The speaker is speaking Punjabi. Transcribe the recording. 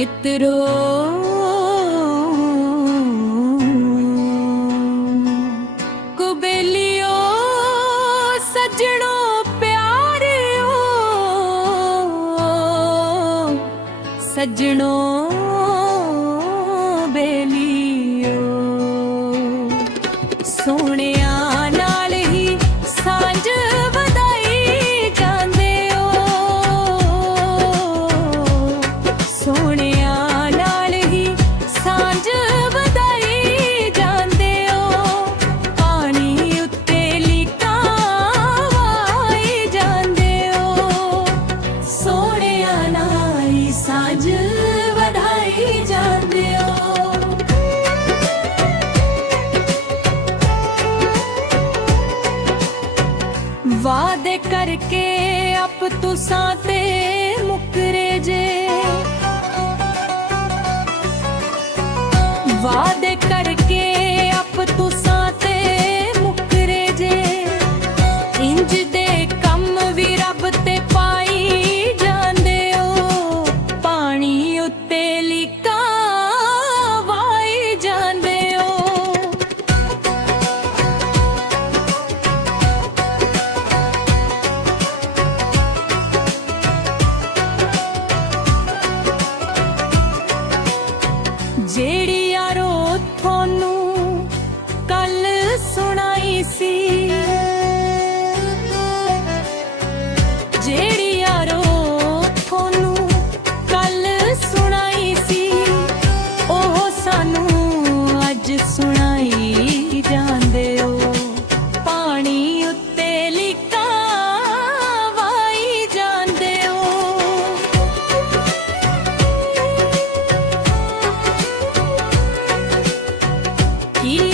ਮਿੱਤਰੋ ਕੁਬੇਲਿਓ ਸੱਜਣੋ ਪਿਆਰਿਓ ਸੱਜਣੋ ਬੇਲੀਓ ਸੋਹਣਿਆਂ ਨਾਲ ਹੀ ਸਾਂਝ ਵਧਾਈ ਜਾਂਦੇ ਓ ਸੋਹਣਿਆਂ ਨਾਲ ਹੀ ਸਾਂਝ ਵਧਾਈ ਜਾਂਦੇ ਓ ਪਾਣੀ ਉੱਤੇ ਲੀਕਾਂ ਵਾਈ ਜਾਂਦੇ ਓ ਸੋਹਣਿਆਂ ਨਾਲ ਹੀ ਸਾਂਝ ਵਧਾਈ ਜਾਂਦੇ ਓ वादे करके अब तुसां ते मुकरे जे वादे करके अब तुसां ते मुकरे जे इंज दे कम भी रब ते पाई जांदे ओ पानी उत्ते लीकां वाई जांदे ओ ਜਿਹੜੀ ਯਾਰੋ ਤੁਹਾਨੂੰ ਕੱਲ ਸੁਣਾਈ ਸੀ ਜਿਹੜੀ ਯਾਰੋ ਤੁਹਾਨੂੰ ਕੱਲ ਸੁਣਾਈ ਸੀ ਉਹ ਸਾਨੂੰ ਅੱਜ ਸੁਣਾਈ ਜਾਂਦੇ ਹੋ ਪਾਣੀ ਉੱਤੇ ਲੀਕਾਂ ਵਾਈ ਜਾਂਦੇ ਹੋ ਕੀ